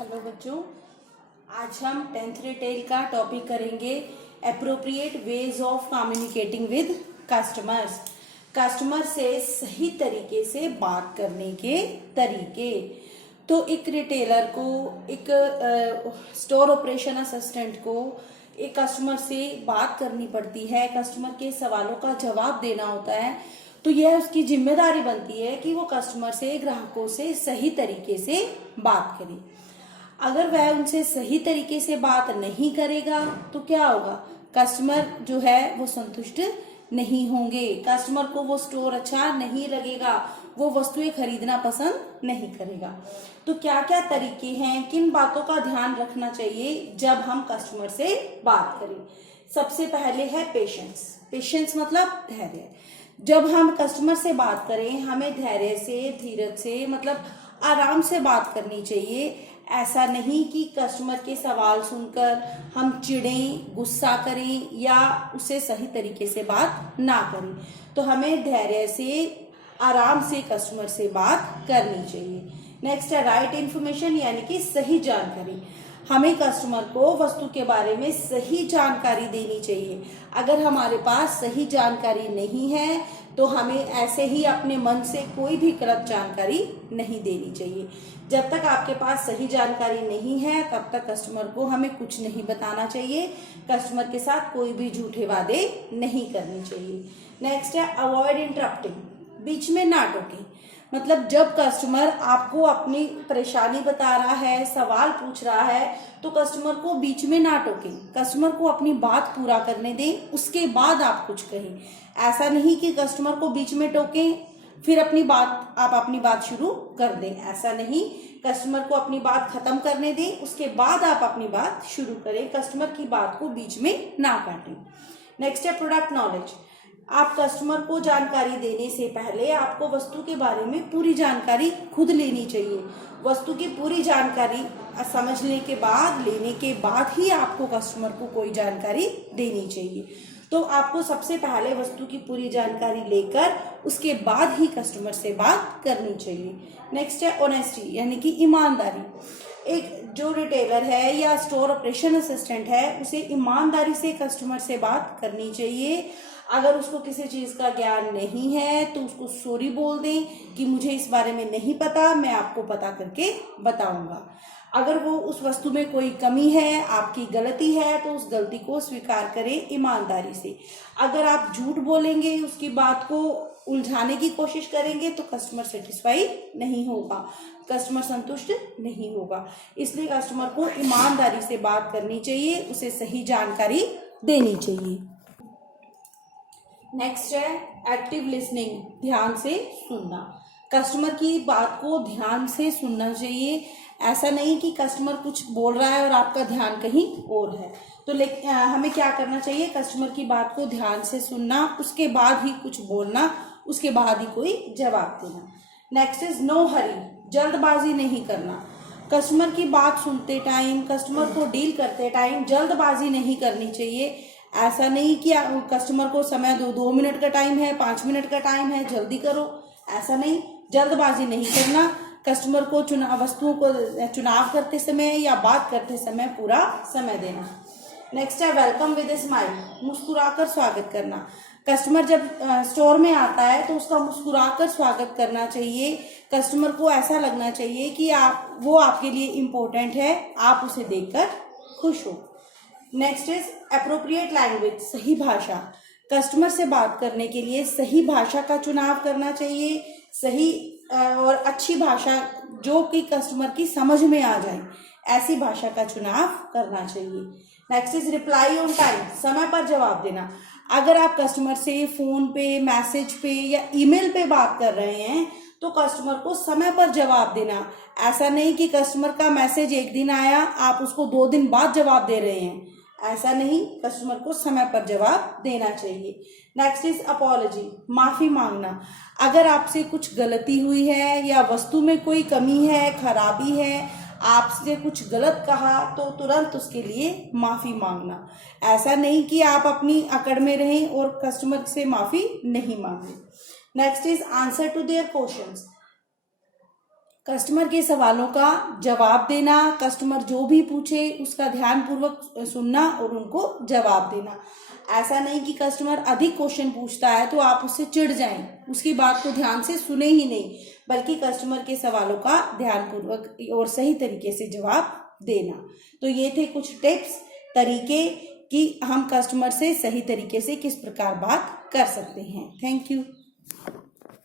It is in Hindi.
हेलो बच्चों, आज हम 10th रिटेल का टॉपिक करेंगे appropriate ways of communicating with customers. Customer से सही तरीके से बात करने के तरीके। तो एक रिटेलर को, एक स्टोर ऑपरेशन असिस्टेंट को एक कस्टमर से बात करनी पड़ती है, कस्टमर के सवालों का जवाब देना होता है। तो यह उसकी जिम्मेदारी बनती है कि वो कस्टमर से, ग्राहकों से सही तरीके से बात करे। अगर वह उनसे सही तरीके से बात नहीं करेगा तो क्या होगा, कस्टमर जो है वो संतुष्ट नहीं होंगे, कस्टमर को वो स्टोर अच्छा नहीं लगेगा, वो वस्तुएं खरीदना पसंद नहीं करेगा। तो क्या क्या तरीके हैं, किन बातों का ध्यान रखना चाहिए जब हम कस्टमर से बात करें। सबसे पहले है पेशेंस। पेशेंस मतलब धैर्य। जब हम कस्टमर से बात करें हमें धैर्य से, धीरज से, मतलब आराम से बात करनी चाहिए। ऐसा नहीं कि कस्टमर के सवाल सुनकर हम चिढ़ें, गुस्सा करें या उसे सही तरीके से बात ना करें। तो हमें धैर्य से, आराम से कस्टमर से बात करनी चाहिए। नेक्स्ट है राइट इन्फॉर्मेशन, यानी कि सही जानकारी। हमें कस्टमर को वस्तु के बारे में सही जानकारी देनी चाहिए। अगर हमारे पास सही जानकारी नहीं है तो हमें ऐसे ही अपने मन से कोई भी गलत जानकारी नहीं देनी चाहिए। जब तक आपके पास सही जानकारी नहीं है तब तक कस्टमर को हमें कुछ नहीं बताना चाहिए। कस्टमर के साथ कोई भी झूठे वादे नहीं करने चाहिए। नेक्स्ट है अवॉइड इंटरप्टिंग, बीच में ना टोकें। मतलब जब कस्टमर आपको अपनी परेशानी बता रहा है, सवाल पूछ रहा है, तो कस्टमर को बीच में ना टोकें। कस्टमर को अपनी बात पूरा करने दें, उसके बाद आप कुछ कहें। ऐसा नहीं कि कस्टमर को बीच में टोकें फिर आप अपनी बात शुरू कर दें। ऐसा नहीं, कस्टमर को अपनी बात खत्म करने दें, उसके बाद आप अपनी बात शुरू करें। कस्टमर की बात को बीच में ना काटें। नेक्स्ट है प्रोडक्ट नॉलेज। आप कस्टमर को जानकारी देने से पहले आपको वस्तु के बारे में पूरी जानकारी खुद लेनी चाहिए। वस्तु की पूरी जानकारी समझने के बाद, लेने के बाद ही आपको कस्टमर को कोई जानकारी देनी चाहिए। तो आपको सबसे पहले वस्तु की पूरी जानकारी लेकर उसके बाद ही कस्टमर से बात करनी चाहिए। नेक्स्ट है ऑनेस्टी, यानी कि ईमानदारी। एक जो रिटेलर है या स्टोर ऑपरेशन असिस्टेंट है उसे ईमानदारी से कस्टमर से बात करनी चाहिए। अगर उसको किसी चीज़ का ज्ञान नहीं है तो उसको सॉरी बोल दें कि मुझे इस बारे में नहीं पता, मैं आपको पता करके बताऊंगा। अगर वो उस वस्तु में कोई कमी है, आपकी गलती है, तो उस गलती को स्वीकार करें ईमानदारी से। अगर आप झूठ बोलेंगे, उसकी बात को उलझाने की कोशिश करेंगे तो कस्टमर सेटिस्फाई नहीं होगा, कस्टमर संतुष्ट नहीं होगा। इसलिए कस्टमर को ईमानदारी से बात करनी चाहिए, उसे सही जानकारी देनी चाहिए। नेक्स्ट है एक्टिव लिसनिंग, ध्यान से सुनना। कस्टमर की बात को ध्यान से सुनना चाहिए। ऐसा नहीं कि कस्टमर कुछ बोल रहा है और आपका ध्यान कहीं और है। तो हमें क्या करना चाहिए, कस्टमर की बात को ध्यान से सुनना, उसके बाद ही कुछ बोलना, उसके बाद ही कोई जवाब देना। नेक्स्ट इज नो हरी, जल्दबाजी नहीं करना। कस्टमर की बात सुनते टाइम, कस्टमर को डील करते टाइम जल्दबाजी नहीं करनी चाहिए। ऐसा नहीं कि कस्टमर को समय दो, 2 मिनट का टाइम है, 5 मिनट का टाइम है, जल्दी करो। ऐसा नहीं, जल्दबाजी नहीं करना। कस्टमर को वस्तुओं को चुनाव करते समय या बात करते समय पूरा समय देना। नेक्स्ट है वेलकम विद ए स्माइल, मुस्कुराकर स्वागत करना। कस्टमर जब स्टोर में आता है तो उसका मुस्कुराकर स्वागत करना चाहिए। कस्टमर को ऐसा लगना चाहिए कि वो आपके लिए इम्पोर्टेंट है, आप उसे देखकर खुश हो। नेक्स्ट इज एप्रोप्रिएट लैंग्वेज, सही भाषा। कस्टमर से बात करने के लिए सही भाषा का चुनाव करना चाहिए। सही और अच्छी भाषा जो कि कस्टमर की समझ में आ जाए, ऐसी भाषा का चुनाव करना चाहिए। Next is reply on time, समय पर जवाब देना। अगर आप कस्टमर से फोन पे, मैसेज पे या ईमेल पे बात कर रहे हैं तो कस्टमर को समय पर जवाब देना। ऐसा नहीं कि कस्टमर का मैसेज एक दिन आया, आप उसको 2 दिन बाद जवाब दे रहे हैं। ऐसा नहीं, कस्टमर को समय पर जवाब देना चाहिए। नेक्स्ट इज अपॉलॉजी, माफी मांगना। अगर आपसे कुछ गलती हुई है या वस्तु में कोई कमी है, खराबी है, आपसे कुछ गलत कहा तो तुरंत उसके लिए माफी मांगना। ऐसा नहीं कि आप अपनी अकड़ में रहें और कस्टमर से माफी नहीं मांगे। Next is answer to their questions. Customer के सवालों का जवाब देना, कस्टमर जो भी पूछे उसका ध्यानपूर्वक सुनना और उनको जवाब देना। ऐसा नहीं कि कस्टमर अधिक क्वेश्चन पूछता है तो आप उससे चिढ़ जाएं, उसकी बात को ध्यान से सुने ही नहीं, बल्कि कस्टमर के सवालों का ध्यानपूर्वक और सही तरीके से जवाब देना। तो ये थे कुछ टिप्स, तरीके कि हम कस्टमर से सही तरीके से किस प्रकार बात कर सकते हैं। Thank you.